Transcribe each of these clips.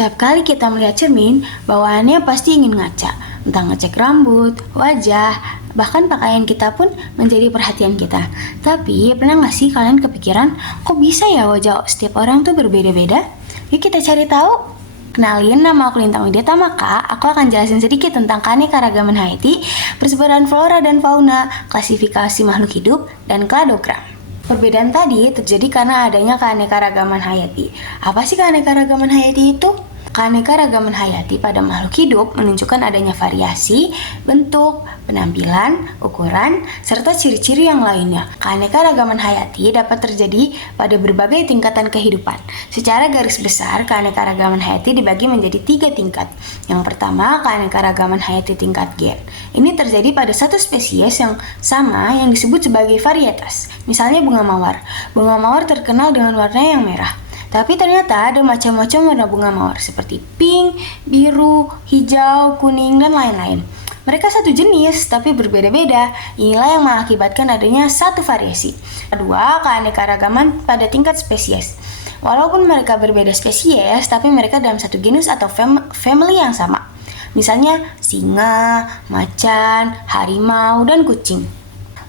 Setiap kali kita melihat cermin, bawaannya pasti ingin ngaca. Entah ngecek rambut, wajah, bahkan pakaian kita pun menjadi perhatian kita. Tapi pernah nggak sih kalian kepikiran, kok bisa ya wajah setiap orang tuh berbeda-beda? Yuk kita cari tahu. Kenalin, nama aku Lintang Widyata, maka aku akan jelasin sedikit tentang keanekaragaman hayati, persebaran flora dan fauna, klasifikasi makhluk hidup, dan kladogram. Perbedaan tadi terjadi karena adanya keanekaragaman hayati. Apa sih keanekaragaman hayati itu? Keanekaragaman hayati pada makhluk hidup menunjukkan adanya variasi, bentuk, penampilan, ukuran, serta ciri-ciri yang lainnya. Keanekaragaman hayati dapat terjadi pada berbagai tingkatan kehidupan. Secara garis besar, keanekaragaman hayati dibagi menjadi 3 tingkat. Yang pertama, keanekaragaman hayati tingkat gen. Ini terjadi pada satu spesies yang sama yang disebut sebagai varietas. Misalnya bunga mawar. Bunga mawar terkenal dengan warnanya yang merah. Tapi ternyata ada macam-macam warna bunga mawar seperti pink, biru, hijau, kuning, dan lain-lain. Mereka satu jenis tapi berbeda-beda. Inilah yang mengakibatkan adanya satu variasi. Kedua, keanekaragaman pada tingkat spesies. Walaupun mereka berbeda spesies, tapi mereka dalam satu genus atau family yang sama. Misalnya singa, macan, harimau, dan kucing.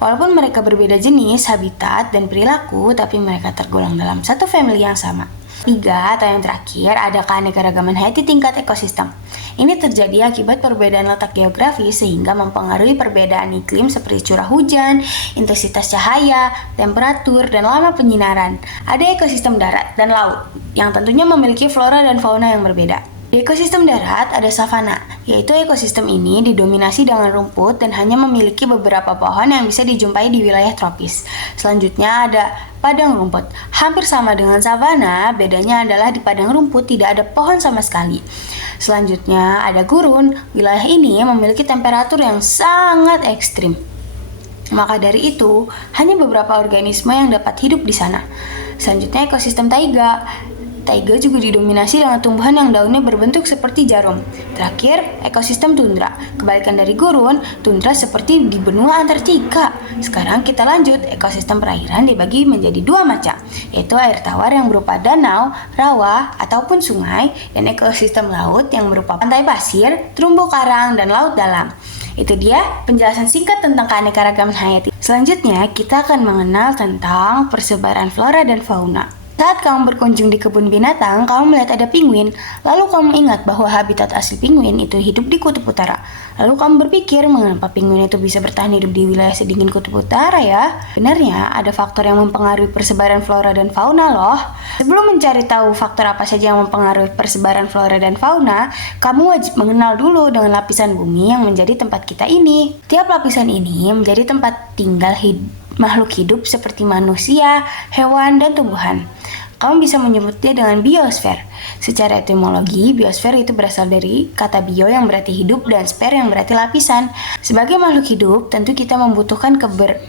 Walaupun mereka berbeda jenis, habitat, dan perilaku, tapi mereka tergolong dalam satu family yang sama. 3, atau yang terakhir, ada keanekaragaman hayati tingkat ekosistem. Ini terjadi akibat perbedaan letak geografis sehingga mempengaruhi perbedaan iklim seperti curah hujan, intensitas cahaya, temperatur, dan lama penyinaran. Ada ekosistem darat dan laut yang tentunya memiliki flora dan fauna yang berbeda. Di ekosistem darat ada savana, yaitu ekosistem ini didominasi dengan rumput dan hanya memiliki beberapa pohon yang bisa dijumpai di wilayah tropis. Selanjutnya ada padang rumput. Hampir sama dengan savana, bedanya adalah di padang rumput tidak ada pohon sama sekali. Selanjutnya ada gurun. Wilayah ini memiliki temperatur yang sangat ekstrim. Maka dari itu, hanya beberapa organisme yang dapat hidup di sana. Selanjutnya ekosistem taiga. Taiga juga didominasi dengan tumbuhan yang daunnya berbentuk seperti jarum. Terakhir, ekosistem tundra. Kebalikan dari gurun, tundra seperti di benua Antartika. Sekarang kita lanjut, ekosistem perairan dibagi menjadi 2 macam, yaitu air tawar yang berupa danau, rawa, ataupun sungai, dan ekosistem laut yang berupa pantai pasir, terumbu karang, dan laut dalam. Itu dia penjelasan singkat tentang keanekaragaman hayati. Selanjutnya, kita akan mengenal tentang persebaran flora dan fauna. Saat kamu berkunjung di kebun binatang, kamu melihat ada penguin, lalu kamu ingat bahwa habitat asli penguin itu hidup di kutub utara. Lalu kamu berpikir mengapa penguin itu bisa bertahan hidup di wilayah sedingin kutub utara ya? Sebenarnya ada faktor yang mempengaruhi persebaran flora dan fauna loh. Sebelum mencari tahu faktor apa saja yang mempengaruhi persebaran flora dan fauna, kamu wajib mengenal dulu dengan lapisan bumi yang menjadi tempat kita ini. Tiap lapisan ini menjadi tempat tinggal makhluk hidup seperti manusia, hewan, dan tumbuhan. Kamu bisa menyebutnya dengan biosfer. Secara etimologi, biosfer itu berasal dari kata bio yang berarti hidup dan sfer yang berarti lapisan. Sebagai makhluk hidup, tentu kita membutuhkan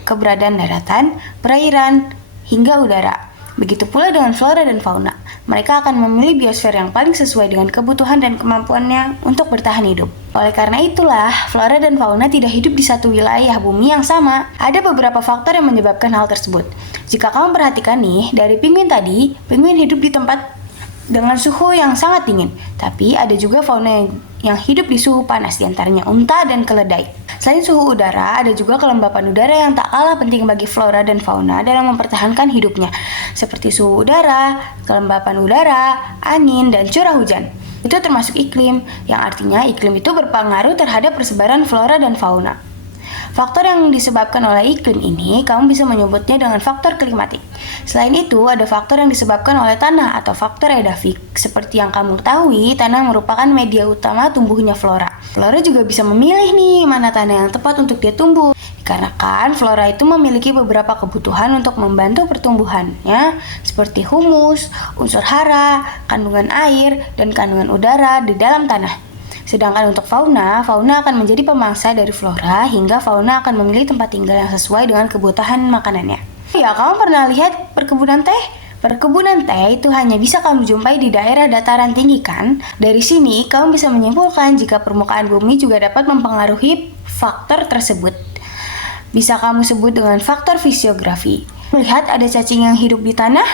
keberadaan daratan, perairan, hingga udara. Begitu pula dengan flora dan fauna. Mereka akan memilih biosfer yang paling sesuai dengan kebutuhan dan kemampuannya untuk bertahan hidup. Oleh karena itulah, flora dan fauna tidak hidup di satu wilayah bumi yang sama. Ada beberapa faktor yang menyebabkan hal tersebut. Jika kamu perhatikan nih, dari penguin tadi, penguin hidup di tempat dengan suhu yang sangat dingin. Tapi ada juga fauna yang hidup di suhu panas, diantaranya unta dan keledai. Selain suhu udara, ada juga kelembapan udara yang tak kalah penting bagi flora dan fauna dalam mempertahankan hidupnya, seperti suhu udara, kelembapan udara, angin, dan curah hujan. Itu termasuk iklim, yang artinya iklim itu berpengaruh terhadap persebaran flora dan fauna. Faktor yang disebabkan oleh iklim ini, kamu bisa menyebutnya dengan faktor klimatik. Selain itu, ada faktor yang disebabkan oleh tanah atau faktor edafik. Seperti yang kamu ketahui, tanah merupakan media utama tumbuhnya flora. Flora juga bisa memilih nih mana tanah yang tepat untuk dia tumbuh. Dikarenakan flora itu memiliki beberapa kebutuhan untuk membantu pertumbuhannya, seperti humus, unsur hara, kandungan air, dan kandungan udara di dalam tanah. Sedangkan untuk fauna akan menjadi pemangsa dari flora hingga fauna akan memilih tempat tinggal yang sesuai dengan kebutuhan makanannya. Ya, kamu pernah lihat perkebunan teh? Perkebunan teh itu hanya bisa kamu jumpai di daerah dataran tinggi kan? Dari sini, kamu bisa menyimpulkan jika permukaan bumi juga dapat mempengaruhi faktor tersebut. Bisa kamu sebut dengan faktor fisiografi. Melihat ada cacing yang hidup di tanah?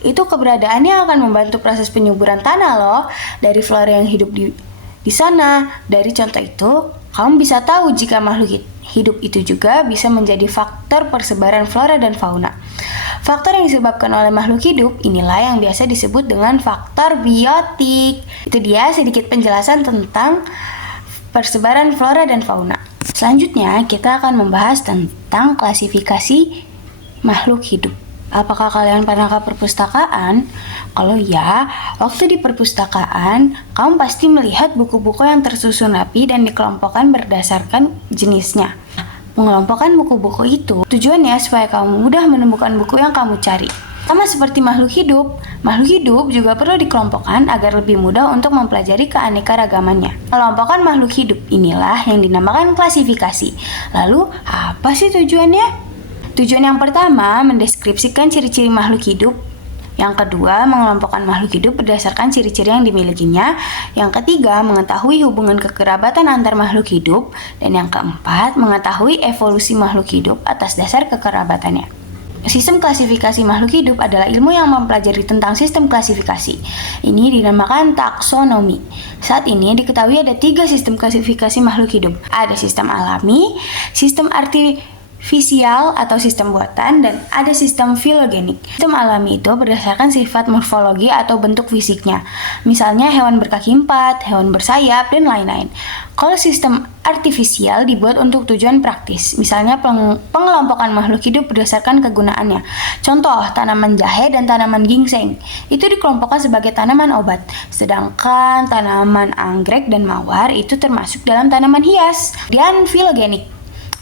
Itu keberadaannya akan membantu proses penyuburan tanah loh dari flora yang hidup di sana. Dari contoh itu, kamu bisa tahu jika makhluk hidup itu juga bisa menjadi faktor persebaran flora dan fauna. Faktor yang disebabkan oleh makhluk hidup inilah yang biasa disebut dengan faktor biotik. Itu dia sedikit penjelasan tentang persebaran flora dan fauna. Selanjutnya, kita akan membahas tentang klasifikasi makhluk hidup. Apakah kalian pernah ke perpustakaan? Kalau ya, waktu di perpustakaan, kamu pasti melihat buku-buku yang tersusun rapi dan dikelompokkan berdasarkan jenisnya. Mengelompokkan buku-buku itu tujuannya supaya kamu mudah menemukan buku yang kamu cari. Sama seperti makhluk hidup juga perlu dikelompokkan agar lebih mudah untuk mempelajari keanekaragamannya. Kelompokkan makhluk hidup inilah yang dinamakan klasifikasi. Lalu, apa sih tujuannya? Tujuan yang pertama, mendeskripsikan ciri-ciri makhluk hidup. Yang kedua, mengelompokkan makhluk hidup berdasarkan ciri-ciri yang dimilikinya. Yang ketiga, mengetahui hubungan kekerabatan antar makhluk hidup. Dan yang keempat, mengetahui evolusi makhluk hidup atas dasar kekerabatannya. Sistem klasifikasi makhluk hidup adalah ilmu yang mempelajari tentang sistem klasifikasi. Ini dinamakan taksonomi. Saat ini diketahui ada 3 sistem klasifikasi makhluk hidup. Ada sistem alami, sistem artifisial atau sistem buatan, dan ada sistem filogenik. Sistem alami itu berdasarkan sifat morfologi atau bentuk fisiknya. Misalnya hewan berkaki 4, hewan bersayap, dan lain-lain. Kalau sistem artifisial dibuat untuk tujuan praktis, misalnya pengelompokan makhluk hidup berdasarkan kegunaannya. Contoh, tanaman jahe dan tanaman ginseng. Itu dikelompokkan sebagai tanaman obat. Sedangkan tanaman anggrek dan mawar itu termasuk dalam tanaman hias. Dan filogenik.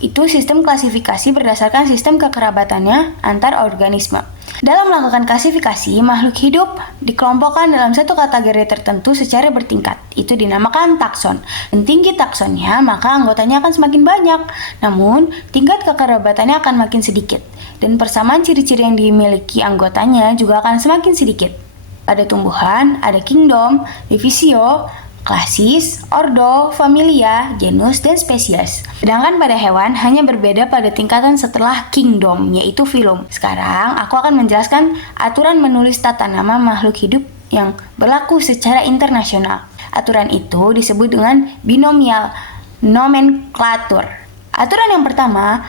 Itu sistem klasifikasi berdasarkan sistem kekerabatannya antar organisme. Dalam melakukan klasifikasi, makhluk hidup dikelompokkan dalam satu kategori tertentu secara bertingkat. Itu dinamakan takson. Dan tinggi taksonnya, maka anggotanya akan semakin banyak. Namun, tingkat kekerabatannya akan makin sedikit. Dan persamaan ciri-ciri yang dimiliki anggotanya juga akan semakin sedikit. Pada tumbuhan, ada kingdom, divisio, klasis, ordo, familia, genus, dan spesies. Sedangkan pada hewan hanya berbeda pada tingkatan setelah kingdom, yaitu filum. Sekarang aku akan menjelaskan aturan menulis tata nama makhluk hidup yang berlaku secara internasional. Aturan itu disebut dengan binomial nomenklatur. Aturan yang pertama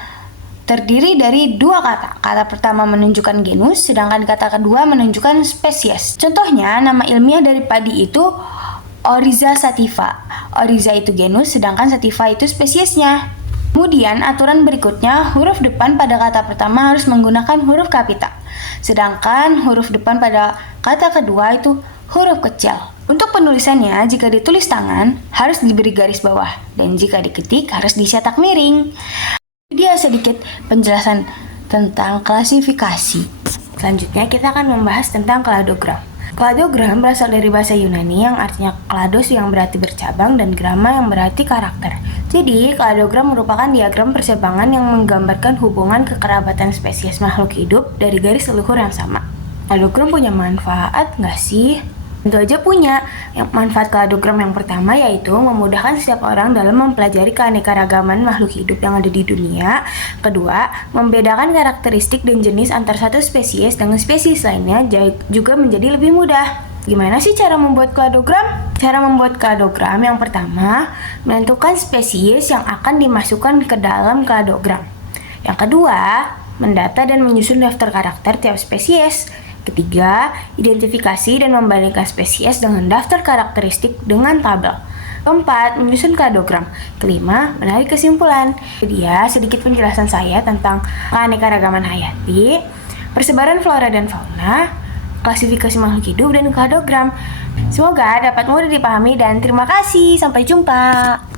terdiri dari 2 kata. Kata pertama menunjukkan genus, sedangkan kata kedua menunjukkan spesies. Contohnya, nama ilmiah dari padi itu Oryza sativa. Oryza itu genus, sedangkan sativa itu spesiesnya. Kemudian aturan berikutnya, huruf depan pada kata pertama harus menggunakan huruf kapital. Sedangkan huruf depan pada kata kedua itu huruf kecil. Untuk penulisannya, jika ditulis tangan harus diberi garis bawah, dan jika diketik harus dicetak miring. Dia sedikit penjelasan tentang klasifikasi. Selanjutnya kita akan membahas tentang kladogram. Kladogram berasal dari bahasa Yunani yang artinya klados yang berarti bercabang dan grama yang berarti karakter. Jadi, kladogram merupakan diagram percabangan yang menggambarkan hubungan kekerabatan spesies makhluk hidup dari garis leluhur yang sama. Kladogram punya manfaat nggak sih? Tentu aja punya. Manfaat kladogram yang pertama yaitu memudahkan setiap orang dalam mempelajari keanekaragaman makhluk hidup yang ada di dunia. Kedua, membedakan karakteristik dan jenis antar satu spesies dengan spesies lainnya juga menjadi lebih mudah. Gimana sih cara membuat kladogram? Cara membuat kladogram yang pertama, menentukan spesies yang akan dimasukkan ke dalam kladogram. Yang kedua, mendata dan menyusun daftar karakter tiap spesies. Ketiga, identifikasi dan membandingkan spesies dengan daftar karakteristik dengan tabel. Keempat, menyusun kladogram. Kelima, menarik kesimpulan. Jadi ya, sedikit penjelasan saya tentang keanekaragaman hayati, persebaran flora dan fauna, klasifikasi makhluk hidup, dan kladogram. Semoga dapat mudah dipahami dan terima kasih. Sampai jumpa.